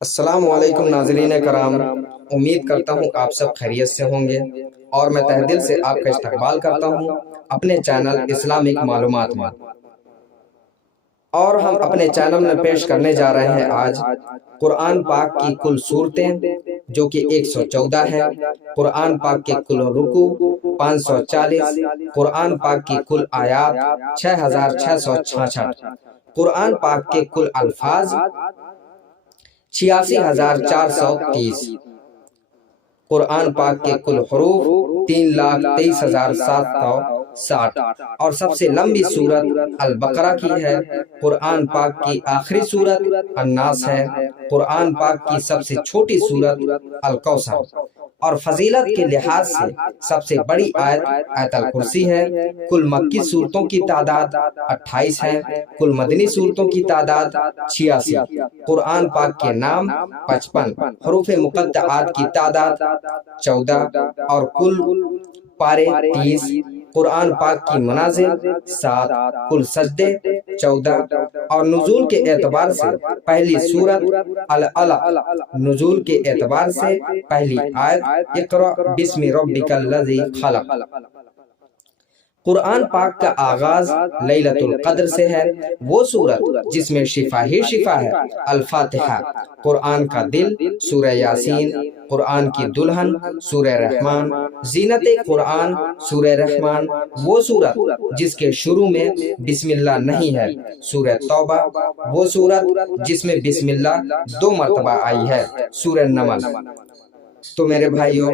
السلام علیکم ناظرین کرام، امید کرتا ہوں آپ سب خیریت سے ہوں گے اور میں تہ دل سے آپ کا استقبال کرتا ہوں اپنے چینل اسلامک معلومات میں۔ اور ہم اپنے چینل میں پیش کرنے جا رہے ہیں آج قرآن پاک کی کل صورتیں جو کہ 114 ہیں، قرآن پاک کے کل رکوع 540، قرآن پاک کی کل آیات 6666، قرآن پاک کے کل الفاظ 86,430، قرآن پاک کے کل حروف 3,23,760، اور سب سے لمبی سورت البقرہ کی ہے۔ قرآن پاک کی آخری سورت الناس ہے۔ قرآن پاک کی سب سے چھوٹی سورت الکوثر، اور فضیلت کے لحاظ سے سب سے بڑی آیت آیت الکرسی ہے۔ کل مکی صورتوں کی تعداد 28 ہے، کل مدنی صورتوں کی تعداد 86، قرآن پاک کے نام 55، حروف مقطعات کی تعداد 14، اور کل پارے 30، قرآن پاک کی منازل 7، کل سجدے 14، اور نزول کے اعتبار سے پہلی سورت العلق، نزول کے اعتبار سے پہلی آیت اقرأ بسم ربک الذی خلق۔ قرآن پاک کا آغاز لیلۃ القدر سے ہے، وہ سورت جس میں شفا ہی شفا ہے، الفاتحہ۔ قرآن کا دل سورہ یاسین، قرآن کی دلہن سورہ رحمان، زینت قرآن سورہ رحمان، وہ سورت جس کے شروع میں بسم اللہ نہیں ہے، سورہ توبہ، وہ سورت جس میں بسم اللہ 2 مرتبہ آئی ہے، سورہ نمل۔ تو میرے بھائیوں،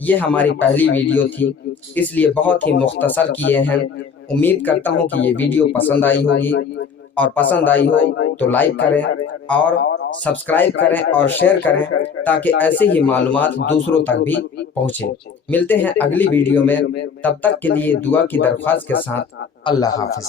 یہ ہماری پہلی ویڈیو تھی، اس لیے بہت ہی مختصر کیے ہیں۔ امید کرتا ہوں کہ یہ ویڈیو پسند آئی ہوگی، اور پسند آئی ہو تو لائک کریں اور سبسکرائب کریں اور شیئر کریں تاکہ ایسے ہی معلومات دوسروں تک بھی پہنچے۔ ملتے ہیں اگلی ویڈیو میں، تب تک کے لیے دعا کی درخواست کے ساتھ اللہ حافظ۔